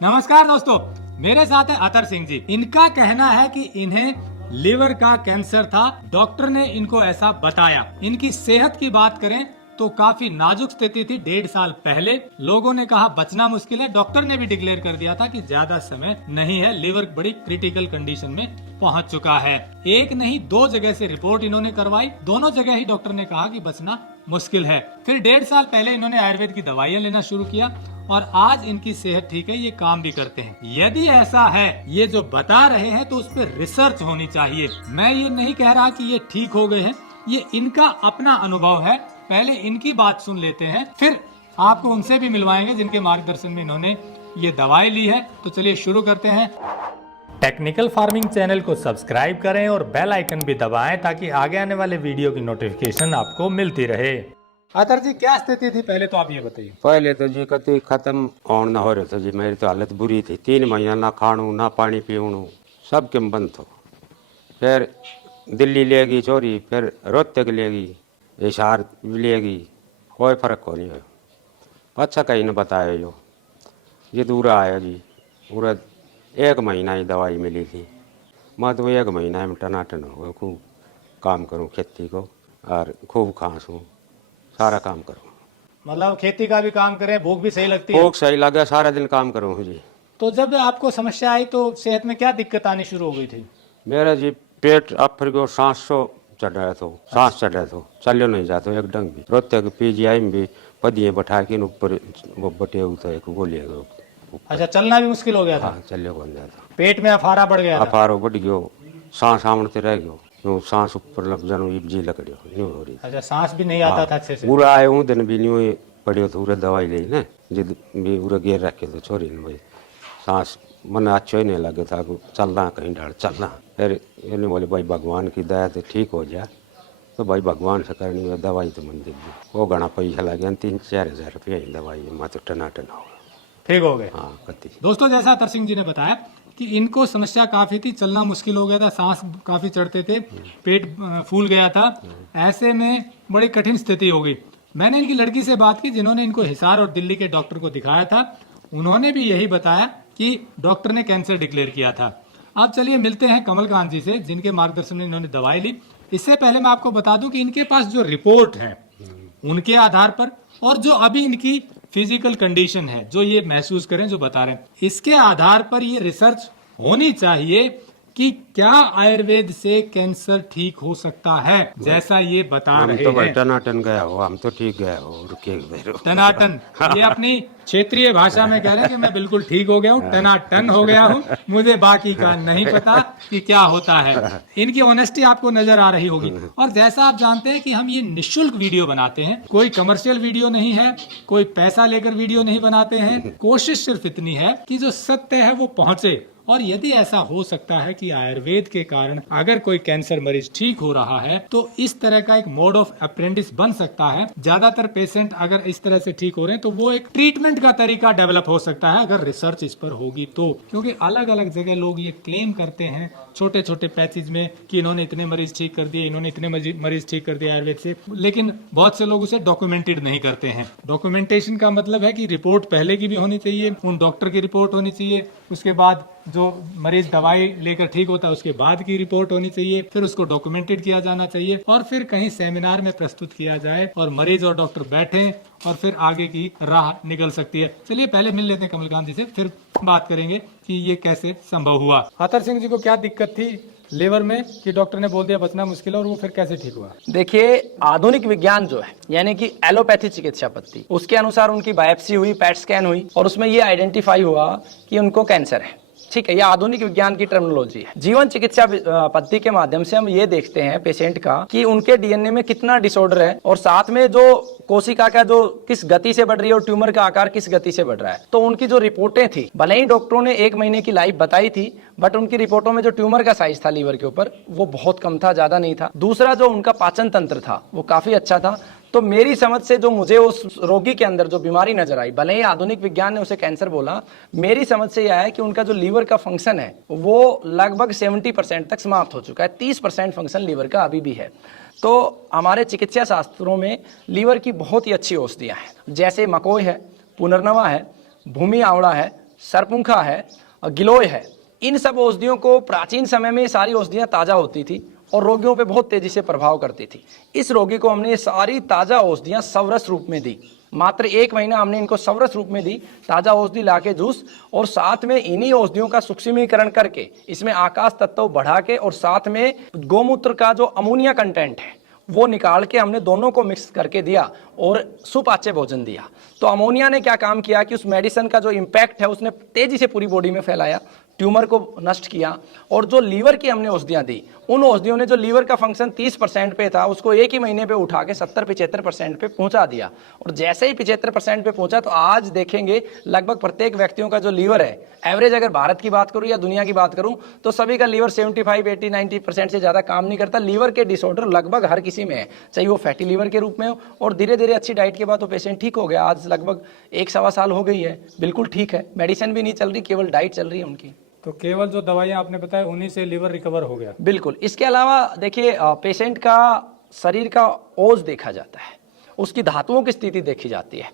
नमस्कार दोस्तों, मेरे साथ है अतर सिंह जी। इनका कहना है कि इन्हें लिवर का कैंसर था, डॉक्टर ने इनको ऐसा बताया। इनकी सेहत की बात करें तो काफी नाजुक स्थिति थी 1.5 साल पहले। लोगों ने कहा बचना मुश्किल है, डॉक्टर ने भी डिक्लेयर कर दिया था कि ज्यादा समय नहीं है, लिवर बड़ी क्रिटिकल कंडीशन में पहुंच चुका है। एक नहीं 2 जगह से रिपोर्ट इन्होंने करवाई, दोनों जगह ही डॉक्टर ने कहा कि बचना मुश्किल है। फिर 1.5 साल पहले इन्होंने आयुर्वेद की दवाइयां लेना शुरू किया और आज इनकी सेहत ठीक है, ये काम भी करते हैं। यदि ऐसा है, ये जो बता रहे हैं, तो उस पर रिसर्च होनी चाहिए। मैं ये नहीं कह रहा कि ये ठीक हो गए हैं, ये इनका अपना अनुभव है। पहले इनकी बात सुन लेते हैं, फिर आपको उनसे भी मिलवाएंगे जिनके मार्गदर्शन में इन्होंने ये दवाई ली है। तो चलिए शुरू करते हैं। टेक्निकल फार्मिंग चैनल को सब्सक्राइब करें और बेल आइकन भी दबाएं ताकि आगे आने वाले वीडियो की नोटिफिकेशन आपको मिलती रहे। अतर जी, क्या स्थिति थी पहले, तो आप ये बताइए। पहले तो जी कति खत्म ऑन ना हो रहे थे जी, मेरी तो हालत बुरी थी। 3 महीना ना खाणू ना पानी पीवणू, सब के बंद थो। फिर दिल्ली ले गई चोरी, फिर रोहतक ले गई, हिसार ले गई, कोई फर्क को नहीं है। अच्छा कहीं ने बताया जो ये दूरा आया जी, पूरा 1 महीना ही दवाई मिली थी। मैं तो 1 महीना में टनाटन हो गया। खूब काम करूँ खेती को और खूब खांसूँ, सारा काम करूँ। मतलब खेती का भी काम करें, भूख भी सही लगती है? भूख सही लगे, सारा दिन काम करूँ जी। तो जब आपको समस्या आई तो सेहत में क्या दिक्कत आनी शुरू हो गई थी? मेरा जी पेट अफर गयो, सांस चढ़ रहा था, सांस चढ़ रहा था, चलो नहीं जाता एक डंग भी। रोहतक पीजीआई में भी पदिए बैठा के ऊपर वो बटे उतर एक गोली। अच्छा, चलना भी मुश्किल हो गया था? हाँ, चलो बन जाता। पेट में अफारा बढ़ गया था? अफारो बढ़ गयो, सांस आमड़ते रह गयो, यूं सांस ऊपर लग जानो, जी लकड़ियो यूं हो रही। अच्छा, सांस भी नहीं आता था अच्छे से? पूरा आए हूँ दिन भी यूं पड़ियो तो पूरा दवाई ली ना, जिद भी पूरा घेर रखे तो छोरी ने भाई सांस मन अच्छो ही नहीं लगे था। चलना कहीं डाल चलना। फिर ये बोले भाई भगवान की दया तो ठीक हो जाए, तो भाई भगवान से करनी है दवाई तो मन दी। वो घना पैसा लगे, 3-4 हज़ार रुपया ही दवाई, मैं तो टनाटन हो गया। ठीक हो गए? हाँ कति। दोस्तों, जैसा अतर सिंह जी ने बताया कि इनको समस्या काफी थी, चलना मुश्किल हो गया था, सांस काफी चढ़ते थे, पेट फूल गया था। ऐसे में बड़ी कठिन स्थिति हो गई। मैंने इनकी लड़की से बात की जिन्होंने इनको हिसार और दिल्ली के डॉक्टर को दिखाया था। उन्होंने भी यही बताया कि डॉक्टर ने कैंसर डिक्लेयर किया था। अब चलिए मिलते हैं कमलकांत जी से, जिनके मार्गदर्शन में इन्होंने दवाई ली। इससे पहले मैं आपको बता दूं कि इनके पास जो रिपोर्ट है उनके आधार पर और जो अभी इनकी फिजिकल कंडीशन है, जो ये महसूस करें, जो बता रहे हैं, इसके आधार पर ये रिसर्च होनी चाहिए कि क्या आयुर्वेद से कैंसर ठीक हो सकता है, जैसा ये बता हम रहे तो भाई हैं। टनाटन गया हो, हम तो ठीक गया हो, रुके हुए। टनाटन, ये अपनी क्षेत्रीय भाषा में कह रहे हैं कि मैं बिल्कुल ठीक हो गया हूँ, टनाटन हो गया हूँ, मुझे बाकी का नहीं पता कि क्या होता है। इनकी ऑनेस्टी आपको नजर आ रही होगी। और जैसा आप जानते हैं कि हम ये निःशुल्क वीडियो बनाते हैं, कोई कमर्शियल वीडियो नहीं है, कोई पैसा लेकर वीडियो नहीं बनाते हैं। कोशिश सिर्फ इतनी है कि जो सत्य है वो पहुंचे। और यदि ऐसा हो सकता है कि आयुर्वेद के कारण अगर कोई कैंसर मरीज ठीक हो रहा है, तो इस तरह का एक मोड ऑफ अप्रेंटिस बन सकता है। ज्यादातर पेशेंट अगर इस तरह से ठीक हो रहे हैं तो वो एक ट्रीटमेंट का तरीका डेवलप हो सकता है अगर रिसर्च इस पर होगी तो। क्योंकि अलग अलग जगह लोग ये क्लेम करते हैं छोटे छोटे पैचेज में कि इन्होंने इतने मरीज ठीक कर दिए, इन्होंने इतने मरीज ठीक कर दिया आयुर्वेद से, लेकिन बहुत से लोग उसे डॉक्यूमेंटेड नहीं करते हैं। डॉक्यूमेंटेशन का मतलब है कि रिपोर्ट पहले की भी होनी चाहिए, उन डॉक्टर की रिपोर्ट होनी चाहिए, उसके बाद जो मरीज दवाई लेकर ठीक होता है उसके बाद की रिपोर्ट होनी चाहिए, फिर उसको डॉक्यूमेंटेड किया जाना चाहिए और फिर कहीं सेमिनार में प्रस्तुत किया जाए और मरीज और डॉक्टर बैठे और फिर आगे की राह निकल सकती है। चलिए पहले मिल लेते हैं कमलकांत जी से, फिर बात करेंगे कि ये कैसे संभव हुआ। अतर सिंह जी को क्या दिक्कत थी लिवर में कि डॉक्टर ने बोल दिया बचना मुश्किल है, और वो फिर कैसे ठीक हुआ? देखिए, आधुनिक विज्ञान जो है यानी कि एलोपैथी चिकित्सा पद्धति, उसके अनुसार उनकी बायोप्सी हुई, पैट स्कैन हुई और उसमें ये आइडेंटिफाई हुआ कि उनको कैंसर है। ठीक है, यह आधुनिक विज्ञान की टर्मिनोलॉजी है। जीवन चिकित्सा पद्धति के माध्यम से हम ये देखते हैं पेशेंट का कि उनके डीएनए में कितना डिसऑर्डर है और साथ में जो कोशिका का जो किस गति से बढ़ रही है और ट्यूमर का आकार किस गति से बढ़ रहा है। तो उनकी जो रिपोर्टें थी, भले ही डॉक्टरों ने 1 महीने की लाइफ बताई थी, बट उनकी रिपोर्टों में जो ट्यूमर का साइज था लीवर के ऊपर वो बहुत कम था, ज्यादा नहीं था। दूसरा, जो उनका पाचन तंत्र था वो काफी अच्छा था। तो मेरी समझ से जो मुझे उस रोगी के अंदर जो बीमारी नजर आई, भले ही आधुनिक विज्ञान ने उसे कैंसर बोला, मेरी समझ से यह है कि उनका जो लीवर का फंक्शन है वो लगभग 70% तक समाप्त हो चुका है। 30% फंक्शन लीवर का अभी भी है। तो हमारे चिकित्सा शास्त्रों में लीवर की बहुत ही अच्छी औषधियां हैं, जैसे मकोई है, पुनर्नवा है, भूमि आवड़ा है, सरपुंखा है, गिलोय है, इन सब औषधियों को प्राचीन समय में ये सारी औषधियाँ ताज़ा होती थी और रोगियों पे बहुत तेजी से प्रभाव करती थी। इस रोगी को हमने ये सारी ताज़ा औषधियाँ सवरस रूप में दी। मात्र 1 महीना हमने इनको सवरस रूप में दी, ताज़ा औषधि लाके जूस, और साथ में इन्हीं औषधियों का सूक्ष्मीकरण करके इसमें आकाश तत्व बढ़ा के और साथ में गोमूत्र का जो अमोनिया कंटेंट है वो निकाल के हमने दोनों को मिक्स करके दिया और सुपाच्य भोजन दिया। तो अमोनिया ने क्या काम किया कि उस मेडिसिन का जो इम्पैक्ट है उसने तेजी से पूरी बॉडी में फैलाया, ट्यूमर को नष्ट किया। और जो लीवर की हमने औषधियाँ दी, उन औषधियों ने जो लीवर का फंक्शन 30% पे था उसको 1 ही महीने पे उठा के 70-75% पे पहुंचा दिया। और जैसे ही 75% पे पहुंचा तो आज देखेंगे लगभग प्रत्येक व्यक्तियों का जो लीवर है, एवरेज अगर भारत की बात करूं या दुनिया की बात करूं तो सभी का लीवर 75, 80, 90% से ज़्यादा काम नहीं करता। लीवर के डिसऑर्डर लगभग हर किसी में है, चाहे वो फैटी लीवर के रूप में हो, और धीरे धीरे अच्छी डाइट के बाद वो पेशेंट ठीक हो गया। आज लगभग 1-1.25 साल हो गई है, बिल्कुल ठीक है, मेडिसिन भी नहीं चल रही, केवल डाइट चल रही है उनकी। तो केवल जो दवाइयाँ आपने बताया उन्हीं से लिवर रिकवर हो गया? बिल्कुल। इसके अलावा देखिए, पेशेंट का शरीर का ओज देखा जाता है, उसकी धातुओं की स्थिति देखी जाती है,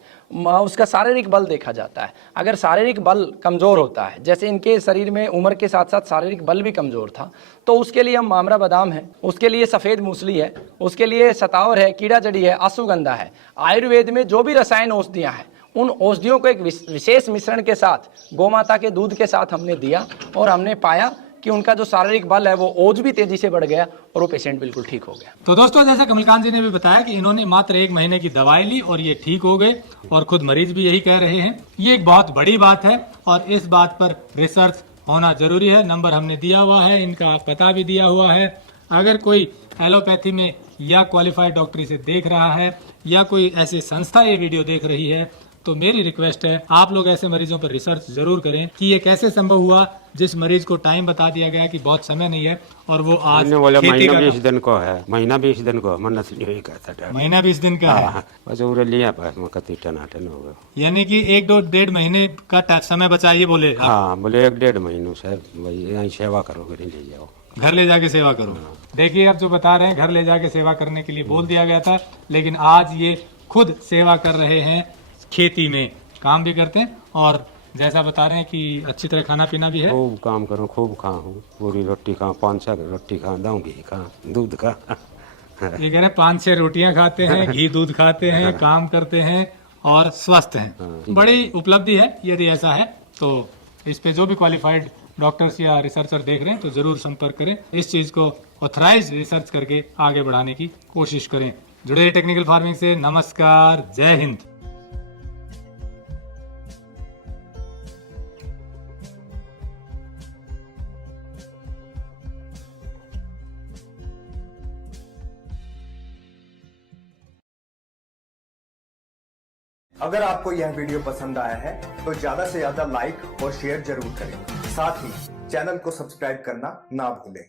उसका शारीरिक बल देखा जाता है। अगर शारीरिक बल कमज़ोर होता है, जैसे इनके शरीर में उम्र के साथ साथ शारीरिक बल भी कमज़ोर था, तो उसके लिए हम मामरा बादाम है, उसके लिए सफ़ेद मूसली है, उसके लिए सतावर है, कीड़ा जड़ी है, अश्वगंधा है। आयुर्वेद में जो भी रसायन औषधियाँ हैं उन औषधियों को एक विशेष मिश्रण के साथ गोमाता के दूध के साथ हमने दिया और हमने पाया कि उनका जो शारीरिक बल है वो ओज भी तेजी से बढ़ गया और वो पेशेंट बिल्कुल ठीक हो गया। तो दोस्तों, जैसा कमलकांत जी ने भी बताया कि इन्होंने मात्र 1 महीने की दवाई ली और ये ठीक हो गए, और खुद मरीज भी यही कह रहे हैं। ये एक बहुत बड़ी बात है और इस बात पर रिसर्च होना जरूरी है। नंबर हमने दिया हुआ है, इनका पता भी दिया हुआ है। अगर कोई एलोपैथी में या क्वालिफाइड डॉक्टरी से देख रहा है या कोई ऐसी संस्था ये वीडियो देख रही है, तो मेरी रिक्वेस्ट है आप लोग ऐसे मरीजों पर रिसर्च जरूर करें कि ये कैसे संभव हुआ। जिस मरीज को टाइम बता दिया गया कि बहुत समय नहीं है और वो आज बोला खेती महीना का 20 दिन को है, महीना 20 दिन को मन्नत नहीं हुई कहता, महीना 20 दिन का है, बस उरे लिया पास में कति टनाटन हो गया। यानी कि 1-1.5 महीने का समय बचाइए बोले। हाँ, बोले 1-1.5 महीनों से भाई यहीं सेवा करोगे, नहीं ले जाओ, घर ले जाके सेवा करो। देखिए, अब जो बता रहे हैं घर ले जाके सेवा करने के लिए बोल दिया गया था, लेकिन आज ये खुद सेवा कर रहे हैं, खेती में काम भी करते हैं और जैसा बता रहे हैं कि अच्छी तरह खाना पीना भी है। खूब काम करो, खूब खाऊं, पूरी रोटी खाऊं, 5-6 रोटी खाऊं, दऊं घी खाऊं, दूध खा। ये कह रहे हैं 5-6 रोटियां खाते हैं, घी दूध खाते हैं, काम करते हैं और स्वस्थ हैं। बड़ी उपलब्धि है। यदि ऐसा है तो इस पे जो भी क्वालिफाइड डॉक्टर्स या रिसर्चर देख रहे हैं तो जरूर संपर्क करें। इस चीज को ऑथराइज रिसर्च करके आगे बढ़ाने की कोशिश करें। जुड़े रहिए टेक्निकल फार्मिंग से। नमस्कार, जय हिंद। अगर आपको यह वीडियो पसंद आया है तो ज्यादा से ज्यादा लाइक और शेयर जरूर करें। साथ ही चैनल को सब्सक्राइब करना ना भूलें।